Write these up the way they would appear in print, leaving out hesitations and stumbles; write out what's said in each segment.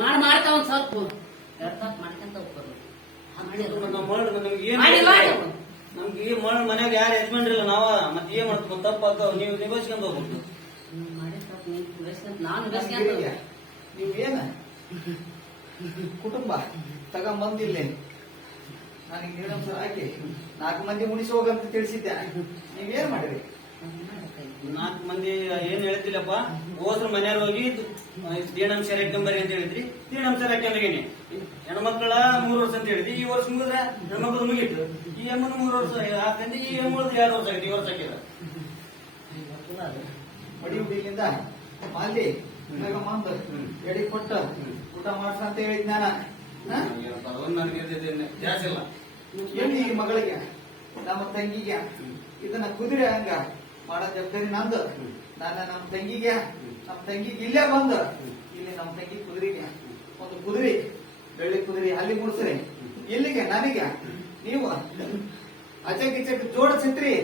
ಮಾಡ್ತಾ ಒಂದ್ ಸ್ವಲ್ಪ ಮಾಡ್ಕೊಂತ ಹೋಗ್ತಾರೆ. ನಮ್ಗೆ ಈ ಮನ್ಯಾಗ ಯಾರು ಯಜಮಾನ್ರಿಲ್ಲ ನಾವ ಮತ್ತೆ ಏನ್ ಮಾಡ್ತೀವಿ ತಪ್ಪಾಕ ನೀವು ನಿಭಾಯಿಸ್ಕೊಂಡ್ ಹೋಗ್ಬೇಕು. ನೀವೇನ ಕುಟುಂಬ ತಗೊಂಬಂದಿಲ್ಲ ನನಗೆ ನೀಡಂಸ ಹಾಕಿ 4 ಮಂದಿ ಮುನಿಸಿ ಹೋಗಂತ ತಿಳಿಸಿದ್ದೆ. ನೀವೇನ್ ಮಾಡಿರಿ? 4 ಮಂದಿ ಏನ್ ಹೇಳ್ತಿಲ್ಲಪ್ಪ, ಹೋದ್ರ ಮನೆಯವ್ರು ಹೋಗಿ ದೀಣಂಶ ಹಾಕ್ಯಂಬರಿ ಅಂತ ಹೇಳಿದ್ರಿ, ದೀಣಂಶ ಹಾಕ್ಯಂಬರಿಗೇನೆ. ಹೆಣ್ಮಕ್ಳ 3 ವರ್ಷ ಅಂತ ಹೇಳಿದ್ರಿ, ಈ ವರ್ಷ ಮುಗಿದ್ರೆ ಹೆಣ್ಮಕ್ಳು ಮುಗಿತ್ತು. ಈ ಹೆಣ್ಣು 3 ವರ್ಷ ಹಾಕಂದ್ರೆ ಈ ಹೆಣ್ಣು 2 ವರ್ಷ ಆಗಿದೆ, ಈ ವರ್ಷ ಹಾಕಿದ ಮಡಿ ಹುಡುಗಿಂದ ಮಾಲಿ ಮಂದು ಎಡಿ ಕೊಟ್ಟ ಊಟ ಮಾಡ್ಸ ಅಂತ ಹೇಳಿದ್ ಜಾಸ್ತಿ ಇಲ್ಲ. ಎಲ್ಲಿ ಈ ಮಗಳಿಗೆ ನಮ್ಮ ತಂಗಿಗೆ ಇದನ್ನ ಕುದುರೆ ಹಂಗ ಮಾಡೋ ಜವಾಬ್ದಾರಿ ನಂದು. ನಾನು ನಮ್ಮ ತಂಗಿಗೆ ಇಲ್ಲೇ ಬಂದು ಇಲ್ಲಿ ನಮ್ಮ ತಂಗಿ ಕುದುರೆಗೆ ಒಂದು ಕುದುರೆ ಬೆಳ್ಳಿ ಕುದುರೆ ಅಲ್ಲಿ ಮುಡ್ಸ್ರಿ. ಇಲ್ಲಿಗೆ ನನಗೆ ನೀವು ಅಚಕ್ ಜೋಡ ಛತ್ರಿ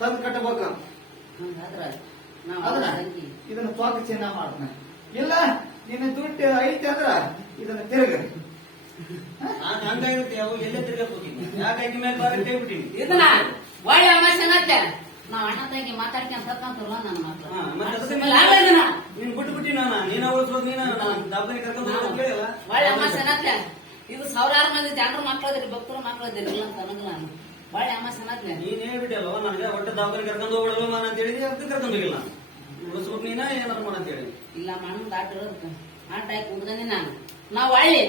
ತಂದು ಕಟ್ಟಬೇಕು. ಇದನ್ನ ತ್ವಾಕ ಚಿನ್ನ ಮಾಡ್ತಾನೆ. ಇಲ್ಲ ನಿನ್ನ ದುಡ್ಡು ಐತೆ ಅಂದ್ರ ಇದನ್ನ ತಿರುಗರಿ. ಹಂಗಾಗಿರುತ್ತೆ. ಅವು ಎಲ್ಲೇ ತಿರ್ಗಕ್ ಹೋಗಿದ್ವಿ, ಯಾಕೆ ಮೇಲೆ ಬಾರಿ ಕೈ ಬಿಟ್ಟಿವಿ. ಇದನ್ನ ಒಳ್ಳೆ ಅಮಾಸೆ ನಾವ್ ಅಣ್ಣ ತಂಗಿ ಮಾತಾಡ್ಕೊಂಡ್ ಸತ್ತಂತಲ್ಲ ನನ್ನ ಮಕ್ಳು ನೀನ್ ಬಿಟ್ಟು ನಾನು ನೀನ ಓದಿಸೋದು ನೀನ ದವಾಖಾನೆ ಕರ್ಕೊಂಡು ಕೇಳಿಲ್ಲ. ಒಳ್ಳೆ ಅಮಾಸೆ ಇದು 1000 ಮಂದಿ ಜನರ ಮಕ್ಳದ್ರಿ, ಭಕ್ತರ ಮಕ್ಳದ್ರಿ ಇಲ್ಲ ಅಂತ ಅನ್ನೋದು ನಾನು ಒಳ್ಳೆ ಅಮಾಸೆ ನೀನ್ ಹೇಳ್ಬಿಟ್ಟಲ್ವ ನನಗೆ ಒಟ್ಟು ದವಾಖಾನೆ ಕರ್ಕೊಂಡು ಹೋಗ್ಬಿಡಲ್ವ ಅಂತ ಹೇಳಿದ್ವಿ. ಅದಕ್ಕೆ ಕರ್ಕೊಂಡು ಹೋಗಿಲ್ಲ ಉಳಿಸ್ಬಿಟ್ಟು ನೀನ ಏನಾರು ಮಾಡಂತ ಹೇಳಿ. ಇಲ್ಲ ಮಣ್ಣು ಡಾಕ್ಟರ್ ಆಟ ಆಗಿ ಕುಡ್ದಾನೆ ನಾವು ಒಳ್ಳೆ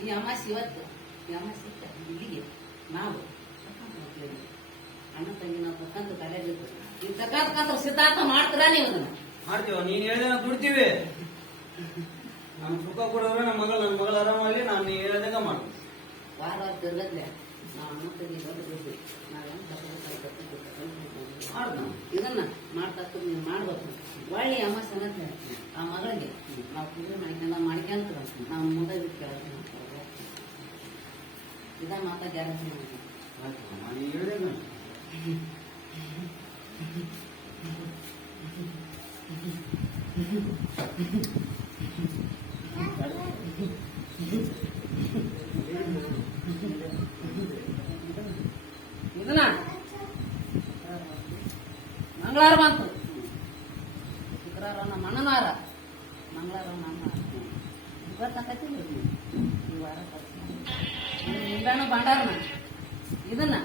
ಈ ಅಮಾಸೆ ಇವತ್ತು ಈ ಅಮಾಸೆ ಇಲ್ಲಿಗೆ ನಾವು ಅಣ್ಣ ತಂಗಿ ನಾವು ತಕ್ಕಂತ ಕಲೆಬೇಕು. ನೀವು ತಕ್ಕಂತ ಸಿದ್ಧಾಂತ ಮಾಡ್ತೀರಾ? ನೀವು ಅದನ್ನ ಮಾಡ್ತೀವ. ನೀನ್ ಹೇಳಿದ್ರೆ ನಾವು ದುಡ್ತೀವಿ. ನಮ್ ಸುಖ ಕೊಡೋರು ನನ್ನ ಮಗಳು ಆರಾಮಲ್ಲಿ ನಾನು ನೀ ಹೇಳ್ದಂಗ ಮಾಡ್ತೀವಿ. ವಾರ ತಿರ್ಗದ್ಲೆ ನಾವು ಅಣ್ಣ ತಂಗಿ ದೊಡ್ಡ ದುಡ್ಡು ಇದನ್ನ ಮಾಡ್ತಕ್ಕ ನೀವು ಮಾಡ್ಬೇಕು. ಒಳ್ಳೆ ಅಮಾಸೆ ಅನ್ನತ್ತೆ ಆ ಮಗಳಿಗೆ ನಾವು ಪೂಜೆ ಮಾಡ್ಕೊಂತ ನಾವು ಮುಂದೆ ಬಿಟ್ಟು ಇದ ಮಾತಾ ಗ್ಯಾರಂಟಿ ನಾನು ಹೇಳ್ದೇನ ಇದನ್ನ ಮಂಗಳವಾರ ಬಂತು, ಶುಕ್ರವಾರ ನಮ್ಮ ಅಣ್ಣನಾರ, ಮಂಗಳವಾರ ನಮ್ಮ ಇವತ್ತಾಕತಿ ಈ ವಾರ ನಿಂಬೆಹಣ್ಣು ಭಂಡಾರನ ಇದನ್ನ